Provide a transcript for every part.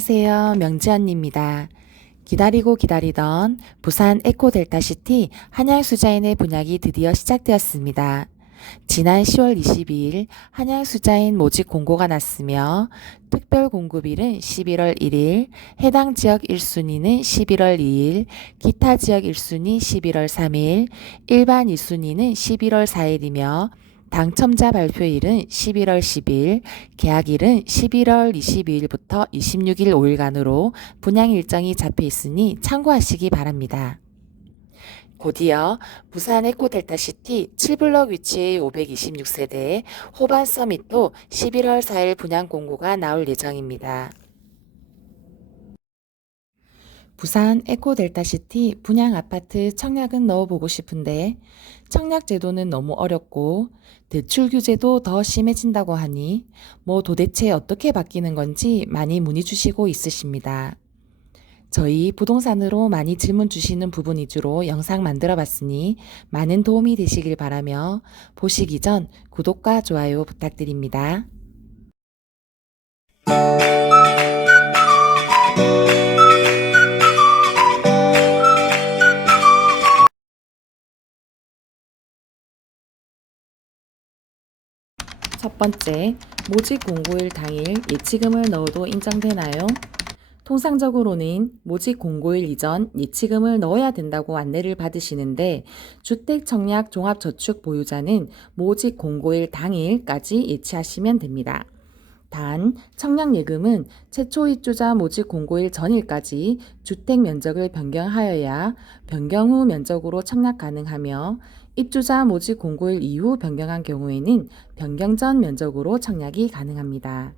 안녕하세요. 명지언입니다. 기다리고 기다리던 부산 에코델타시티 한양수자인의 분양이 드디어 시작되었습니다. 지난 10월 22일 한양수자인 모집 공고가 났으며 특별 공급일은 11월 1일, 해당 지역 1순위는 11월 2일, 기타 지역 1순위 11월 3일, 일반 2순위는 11월 4일이며 당첨자 발표일은 11월 10일, 계약일은 11월 22일부터 26일 5일간으로 분양 일정이 잡혀 있으니 참고하시기 바랍니다. 곧이어 부산 에코델타시티 7블럭 위치의 526세대 호반 서밋도 11월 4일 분양 공고가 나올 예정입니다. 부산 에코델타시티 분양 아파트 청약은 넣어보고 싶은데 청약 제도는 너무 어렵고 대출 규제도 더 심해진다고 하니 뭐 도대체 어떻게 바뀌는 건지 많이 문의 주시고 있으십니다. 저희 부동산으로 많이 질문 주시는 부분 위주로 영상 만들어 봤으니 많은 도움이 되시길 바라며 보시기 전 구독과 좋아요 부탁드립니다. 첫 번째, 모집 공고일 당일 예치금을 넣어도 인정되나요? 통상적으로는 모집 공고일 이전 예치금을 넣어야 된다고 안내를 받으시는데 주택 청약 종합저축 보유자는 모집 공고일 당일까지 예치하시면 됩니다. 단, 청약 예금은 최초 입주자 모집 공고일 전일까지 주택 면적을 변경하여야 변경 후 면적으로 청약 가능하며 입주자 모집 공고일 이후 변경한 경우에는 변경 전 면적으로 청약이 가능합니다.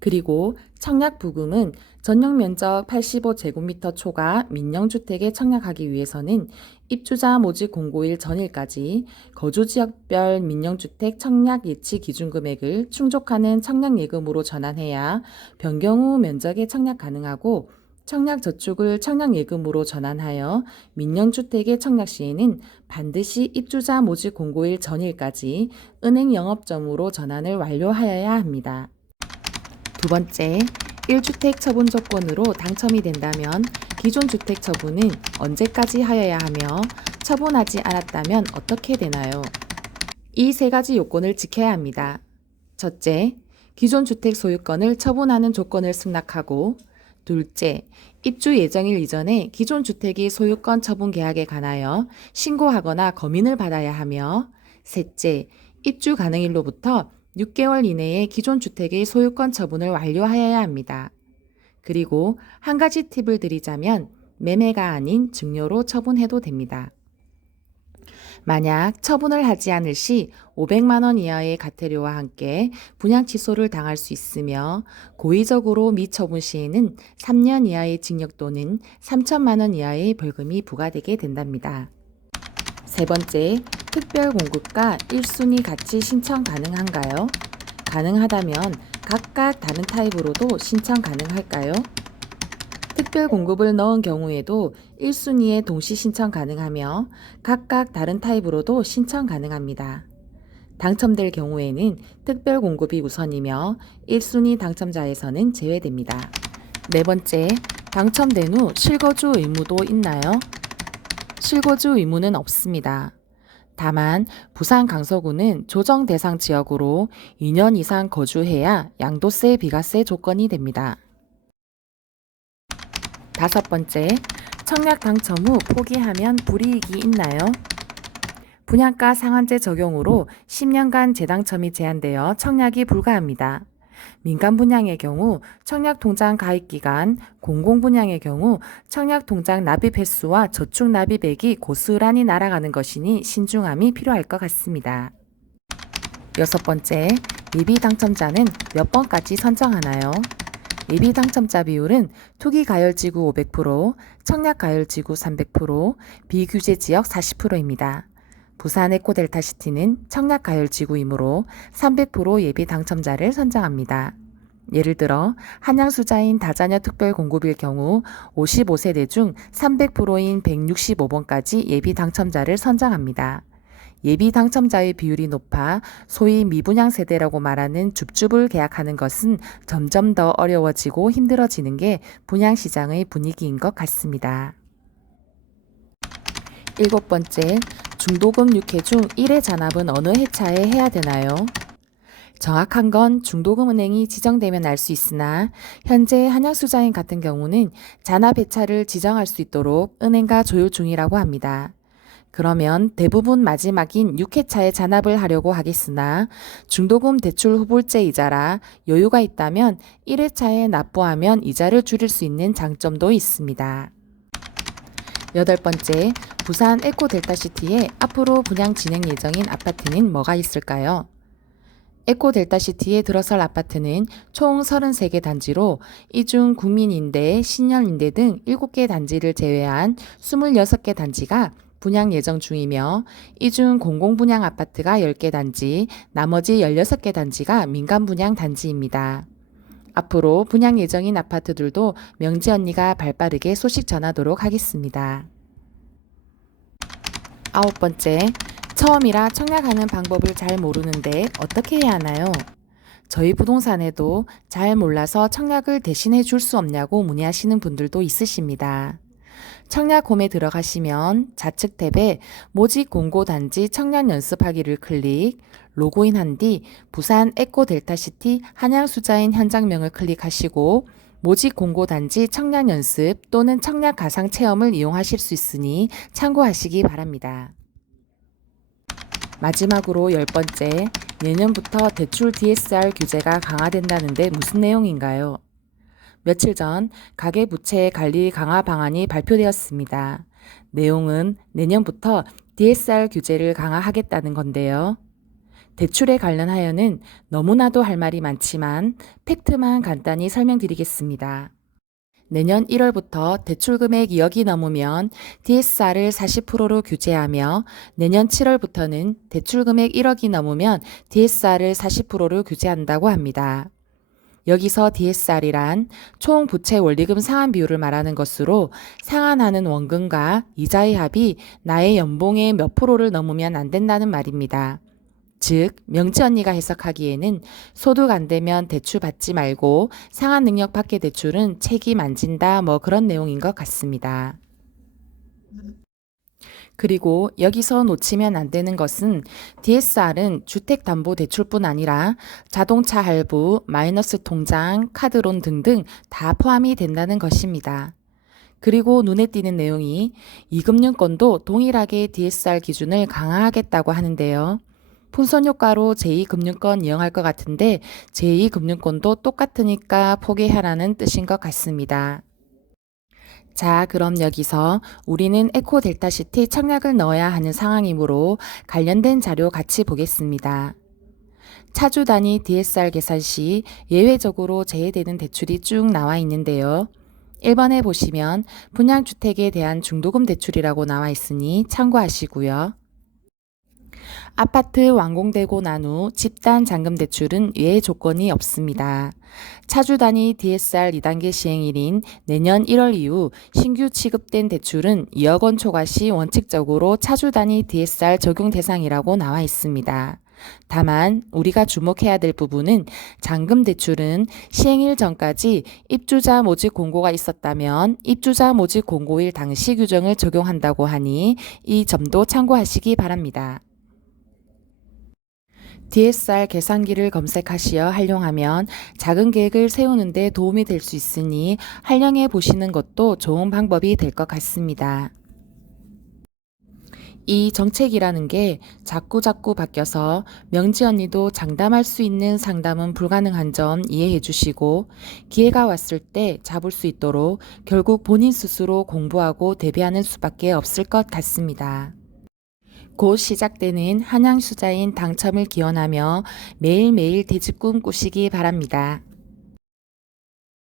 그리고 청약 부금은 전용 면적 85제곱미터 초과 민영주택에 청약하기 위해서는 입주자 모집 공고일 전일까지 거주지역별 민영주택 청약 예치 기준 금액을 충족하는 청약 예금으로 전환해야 변경 후 면적에 청약 가능하고 청약 저축을 청약예금으로 전환하여 민영주택의 청약 시에는 반드시 입주자 모집 공고일 전일까지 은행 영업점으로 전환을 완료하여야 합니다. 두 번째, 1주택 처분 조건으로 당첨이 된다면 기존 주택 처분은 언제까지 하여야 하며 처분하지 않았다면 어떻게 되나요? 이 세 가지 요건을 지켜야 합니다. 첫째, 기존 주택 소유권을 처분하는 조건을 승낙하고 둘째, 입주 예정일 이전에 기존 주택이 소유권 처분 계약에 관하여 신고하거나 검인을 받아야 하며 셋째, 입주 가능일로부터 6개월 이내에 기존 주택의 소유권 처분을 완료하여야 합니다. 그리고 한 가지 팁을 드리자면 매매가 아닌 증여로 처분해도 됩니다. 만약 처분을 하지 않을 시 500만 원 이하의 가태료와 함께 분양 취소를 당할 수 있으며 고의적으로 미처분 시에는 3년 이하의 징역 또는 3천만 원 이하의 벌금이 부과되게 된답니다. 세 번째, 특별 공급과 1순위 같이 신청 가능한가요? 가능하다면 각각 다른 타입으로도 신청 가능할까요? 특별 공급을 넣은 경우에도 1순위에 동시 신청 가능하며 각각 다른 타입으로도 신청 가능합니다. 당첨될 경우에는 특별 공급이 우선이며 1순위 당첨자에서는 제외됩니다. 네 번째, 당첨된 후 실거주 의무도 있나요? 실거주 의무는 없습니다. 다만 부산 강서구는 조정 대상 지역으로 2년 이상 거주해야 양도세 비과세 조건이 됩니다. 다섯 번째, 청약 당첨 후 포기하면 불이익이 있나요? 분양가 상한제 적용으로 10년간 재당첨이 제한되어 청약이 불가합니다. 민간 분양의 경우 청약 통장 가입 기간, 공공 분양의 경우 청약 통장 납입 횟수와 저축 납입액이 고스란히 날아가는 것이니 신중함이 필요할 것 같습니다. 여섯 번째, 예비 당첨자는 몇 번까지 선정하나요? 예비 당첨자 비율은 투기 가열지구 500%, 청약 가열지구 300%, 비규제 지역 40%입니다. 부산 에코델타시티는 청약 가열지구이므로 300% 예비 당첨자를 선정합니다. 예를 들어 한양수자인 다자녀 특별 공급일 경우 55세대 중 300%인 165번까지 예비 당첨자를 선정합니다. 예비 당첨자의 비율이 높아 소위 미분양 세대라고 말하는 줍줍을 계약하는 것은 점점 더 어려워지고 힘들어지는 게 분양 시장의 분위기인 것 같습니다. 일곱 번째, 중도금 6회 중 1회 잔압은 어느 회차에 해야 되나요? 정확한 건 중도금 은행이 지정되면 알 수 있으나 현재 한양수자인 같은 경우는 잔압 회차를 지정할 수 있도록 은행과 조율 중이라고 합니다. 그러면 대부분 마지막인 6회차에 잔압을 하려고 하겠으나 중도금 대출 후불제 이자라 여유가 있다면 1회차에 납부하면 이자를 줄일 수 있는 장점도 있습니다. 여덟 번째, 부산 에코 델타시티에 앞으로 분양 진행 예정인 아파트는 뭐가 있을까요? 에코 델타시티에 들어설 아파트는 총 33개 단지로 이 중 국민임대, 신년임대 등 7개 단지를 제외한 26개 단지가 분양 예정 중이며 이 중 공공분양 아파트가 10개 단지, 나머지 16개 단지가 민간 분양 단지입니다. 앞으로 분양 예정인 아파트들도 명지 언니가 발빠르게 소식 전하도록 하겠습니다. 아홉 번째, 처음이라 청약하는 방법을 잘 모르는데 어떻게 해야 하나요? 저희 부동산에도 잘 몰라서 청약을 대신해 줄 수 없냐고 문의하시는 분들도 있으십니다. 청약홈에 들어가시면 좌측 탭에 모집 공고 단지 청약 연습하기를 클릭, 로그인한 뒤 부산 에코 델타시티 한양 수자인 현장명을 클릭하시고 모집 공고 단지 청약 연습 또는 청약 가상 체험을 이용하실 수 있으니 참고하시기 바랍니다. 마지막으로 열 번째, 내년부터 대출 DSR 규제가 강화된다는데 무슨 내용인가요? 며칠 전 가계부채 관리 강화 방안이 발표되었습니다. 내용은 내년부터 DSR 규제를 강화하겠다는 건데요. 대출에 관련하여는 너무나도 할 말이 많지만 팩트만 간단히 설명드리겠습니다. 내년 1월부터 대출 금액 2억이 넘으면 DSR을 40%로 규제하며 내년 7월부터는 대출 금액 1억이 넘으면 DSR을 40%로 규제한다고 합니다. 여기서 DSR이란 총 부채 원리금 상환 비율을 말하는 것으로 상환하는 원금과 이자의 합이 나의 연봉의 몇 프로를 넘으면 안 된다는 말입니다. 즉, 명지 언니가 해석하기에는 소득 안 되면 대출 받지 말고 상한 능력 밖의 대출은 책임 안 진다 뭐 그런 내용인 것 같습니다. 그리고 여기서 놓치면 안 되는 것은 DSR은 주택담보대출뿐 아니라 자동차 할부, 마이너스 통장, 카드론 등등 다 포함이 된다는 것입니다. 그리고 눈에 띄는 내용이 이금융권도 동일하게 DSR 기준을 강화하겠다고 하는데요. 풍선 효과로 제2금융권 이용할 것 같은데 제2금융권도 똑같으니까 포기하라는 뜻인 것 같습니다. 자, 그럼 여기서 우리는 에코 델타 시티 청약을 넣어야 하는 상황이므로 관련된 자료 같이 보겠습니다. 차주 단위 DSR 계산 시 예외적으로 제외되는 대출이 쭉 나와 있는데요. 1번에 보시면 분양주택에 대한 중도금 대출이라고 나와 있으니 참고하시고요. 아파트 완공되고 난 후 집단 잔금 대출은 예외 조건이 없습니다. 차주 단위 DSR 2단계 시행일인 내년 1월 이후 신규 취급된 대출은 2억 원 초과 시 원칙적으로 차주 단위 DSR 적용 대상이라고 나와 있습니다. 다만 우리가 주목해야 될 부분은 잔금 대출은 시행일 전까지 입주자 모집 공고가 있었다면 입주자 모집 공고일 당시 규정을 적용한다고 하니 이 점도 참고하시기 바랍니다. DSR 계산기를 검색하시어 활용하면 작은 계획을 세우는 데 도움이 될 수 있으니 활용해 보시는 것도 좋은 방법이 될 것 같습니다. 이 정책이라는 게 자꾸자꾸 바뀌어서 명지 언니도 장담할 수 있는 상담은 불가능한 점 이해해 주시고 기회가 왔을 때 잡을 수 있도록 결국 본인 스스로 공부하고 대비하는 수밖에 없을 것 같습니다. 곧 시작되는 한양수자인 당첨을 기원하며 매일매일 대직꿈 꾸시기 바랍니다.